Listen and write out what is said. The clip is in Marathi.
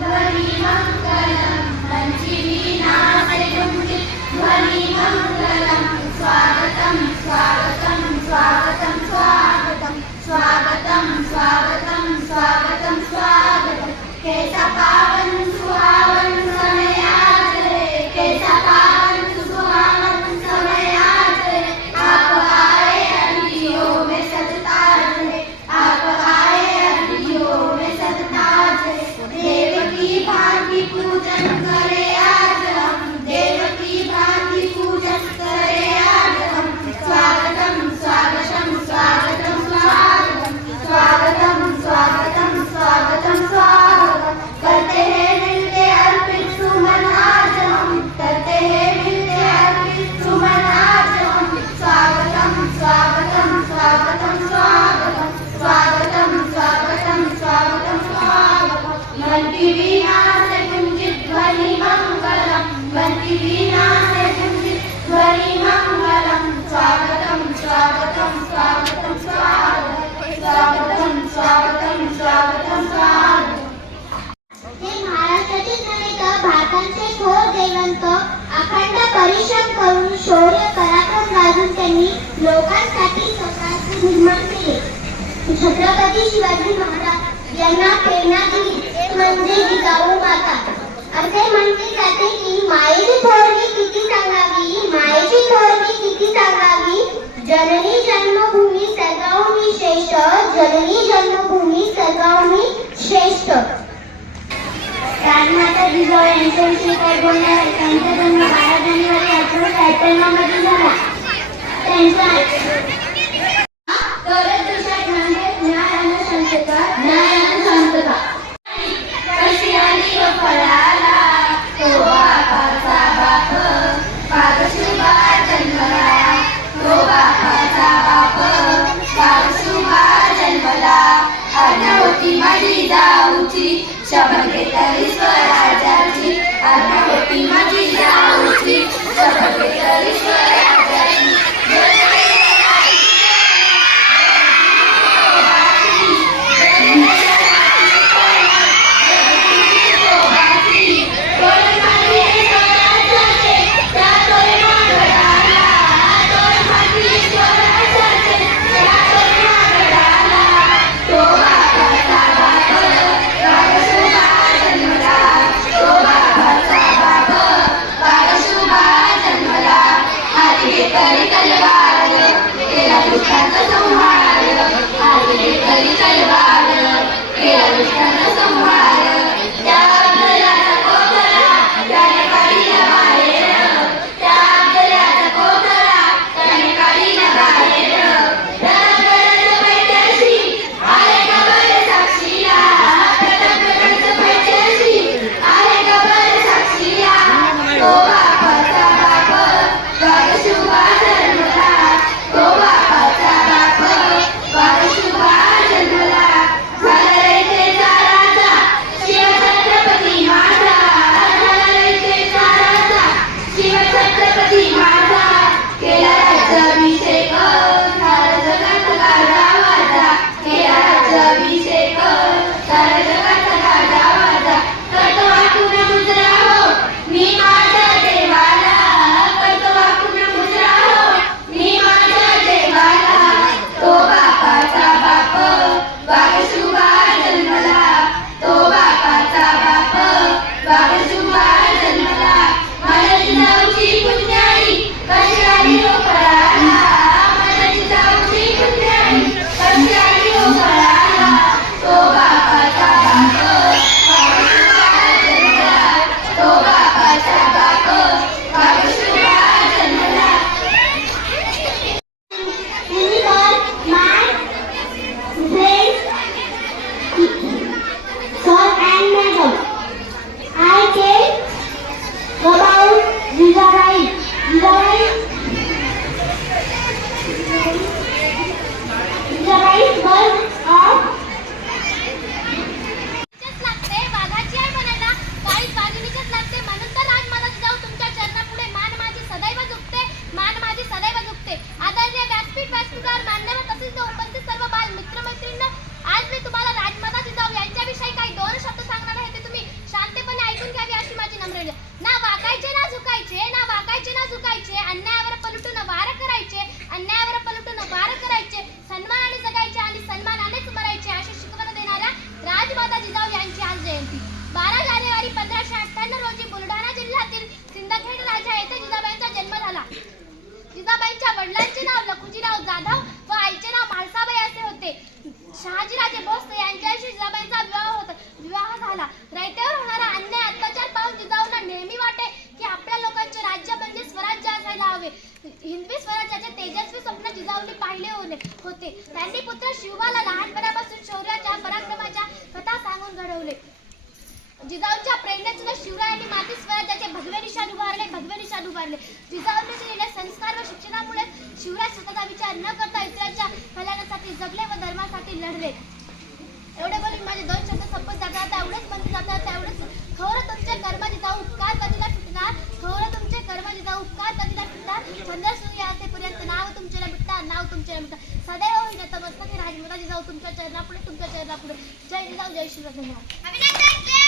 ध्वनिमङ्गलं वञ्चिवीनासे कुञ्चित् ध्वनिमङ्गलं स्वागतं स्वागतं स्वागतं स्वागतं स्वागतं स्वागतं स्वागतं स्वागतं कैसा पावन सुहावन समय आज है कैसा पावन सुहावन समय आज है आप आए अतिथियों में सजताज है आप आए अतिथियों में सजताज है देव की भांति पूजन करे आज हम देव की भांति पूजन करे आज हम स्वागतम स्वागतम स्वागतम स्वागतम स्वागतम स्वागतम स्वागतम स्वागतम करते हैं मिलके अर्पित सुमन आज हम करते हैं मिलके अर्पित सुमन आज हम स्वागतम स्वागतम स्वागतम स्वागतम स्वागतम स्वागतम स्वागतम स्वागतम मन की वीणा से गुंजित ध्वनि मंगलम मन की वीणा से गुंजित ध्वनि मंगलम स्वागतम स्वागतम स्वागतम स्वागतम स्वागतम स्वागतम स्वागतम स्वागतम हे महाराष्ट्रातील नव्हे तर भारताचे थोर देवंत अखंड परिश्रम करून शौर्य पराक्रम गाजून त्यांनी लोकांसाठी स्वतःचे निर्माण केले. छत्रपती शिवाजी महाराज यांना प्रेरणा दिली ते म्हणजे जिजाऊ माता. असे म्हटले जाते की मायेची थोरवी किती सांगावी मायेची थोरवी किती सांगावी जननी जन्मभूमी सर्वांनी श्रेष्ठ जननी जन्मभूमी सर्वांनी श्रेष्ठ. राजमाता जिजाऊ यांच्याविषयी काय बोलणार आहे. त्यांचा जन्म 12 जानेवारी 1853 मध्ये झाला. त्यांचा न्याय आणि शांतता कशी आली व फळाला तो बापाचा बाप पागशुभा जन्मला तो बापाचा बाप पागशुभा जन्मला अर्धवटी माझी जाऊची शपथ घेतली स्वराज्याची अर्धवटी माझी जाऊची शपथ घेतली स्वराज्याची झाला. रयतेवर होणारा अन्याय अत्याचार पाहून जिजाऊंना नेहमी वाटे की आपल्या लोकांचे राज्य म्हणजे स्वराज्य असायला हवे. हिंदवी स्वराज्याचे तेजस्वी स्वप्न जिजाऊंनी पाहिले होते. त्यांनी पुत्र शिवबाला लहानपणापासून शौर्याच्या पराक्रमाच्या कथा सांगून घडवले. जिजाऊंच्या प्रेरणेतून शिवरायांनी माती स्वराज्याचे भगवे निशाण उभारले. जिजाऊंनी दिलेल्या संस्कार व शिक्षणामुळे शिवराय स्वतःचा विचार न करता इतरांच्या कल्याणासाठी जगले व धर्मासाठी लढले. एवढे बोलून माझे 2 शब्द संपत जातात. एवढेच म्हणते जातात एवढेच. खवरं तुमचे कर्म जिजाऊ उपकार कधीला सुटणार. खवरं तुमचे कर्म जिजाऊ उपकार कधीला सुटणार. चंद्र सूर्य असेपर्यंत नाव तुमचे मिटणार. सदैव होईल नतमस्तके राजमाता जिजाऊ तुमच्या चरणापुढे. जय जिजाऊ जय शिवराय. धन्यवाद.